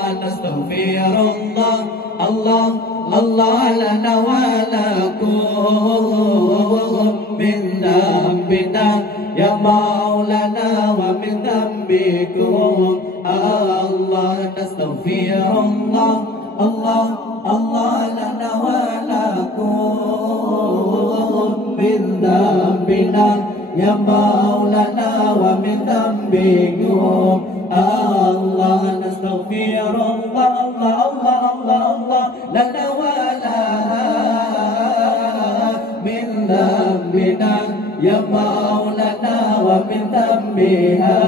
نستغفر الله الله الله لنا ولكم من ذنبنا يا مولانا ومن ذنبكم الله نستغفر الله الله الله لنا ولكم من ذنبنا يا مولانا ومن ذنبكم الله نستغفر الله الله الله الله الله لنا ولا من ذنبنا يا مولانا ومن ذنبها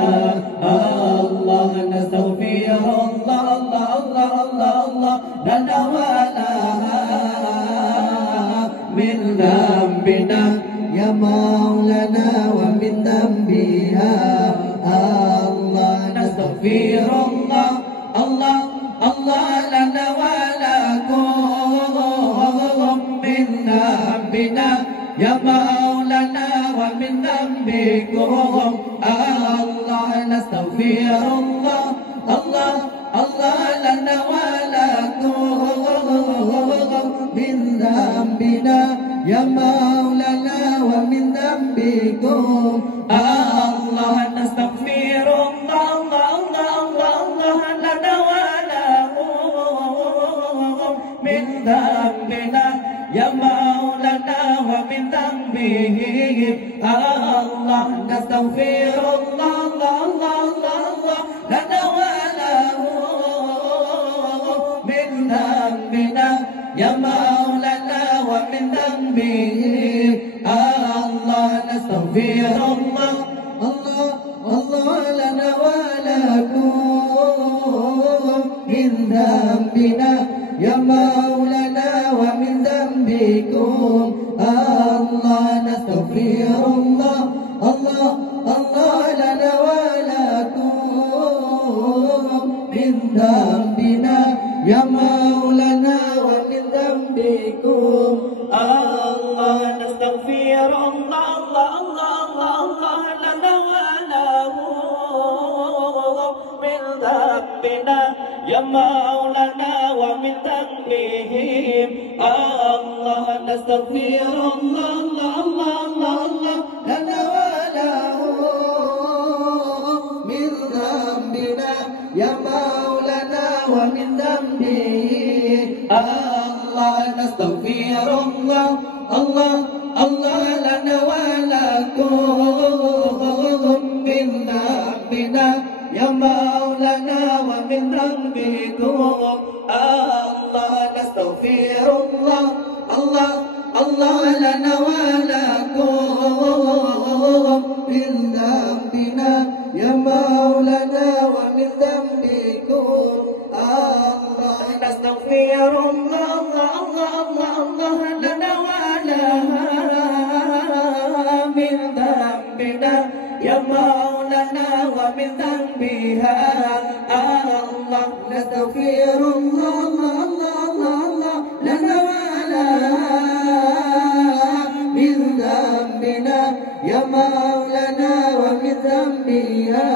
الله نستغفر الله الله الله الله الله لنا ولا من ذنبنا يا مولانا ومن ذنبها الله نستغفر الله الله الله لنا ولكم من ذنبنا يا مولانا ومن ذنبكم الله نستغفر الله الله الله لنا ولكم من ذنبنا يا مولانا ومن ذنبكم الله نستغفر الله الله الله الله لنا ولهم من ذنبنا يا مولانا ومن ذنبهم الله نستغفر الله الله الله الله لنا ولهم من ذنبنا يا مولانا ومن ذنبهم الله نستغفر الله الله الله لنا ولكم من ذنبنا يا مولانا ومن ذنبكم الله نستغفر الله الله الله لنا ولكم من ذنبنا يا مولانا ومن ذنبكم الله نستغفر الله الله الله الله لنا ولهم من ذنبنا يا مولانا ومن ذنبهم الله نستغفر الله الله الله الله لنا ولهم من ذنبنا يا مولانا ومن ذنبهم الله نستغفر الله الله الله لنا ولكم من ذنبنا يا مولانا ومن ذنبكم الله نستغفر الله الله الله لنا ولكم من ذنبنا يا مولانا ومن ذنبكم الله نستغفر الله الله الله الله لنا ولهم من ذنبنا يا مولانا ومن ذنبها الله نستغفر الله الله الله الله لنا ولهم من ذنبنا يا مولانا ومن ذنبها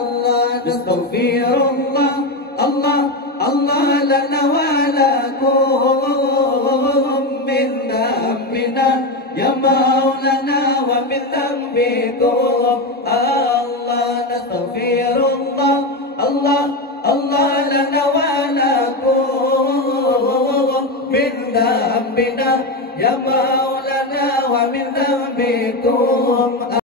الله نستغفر الله الله الله لنا ولكم من ذنبنا يا مولانا ومن ذنبكم الله نستغفر الله الله الله لنا ولكم من ذنبنا يا مولانا ومن ذنبكم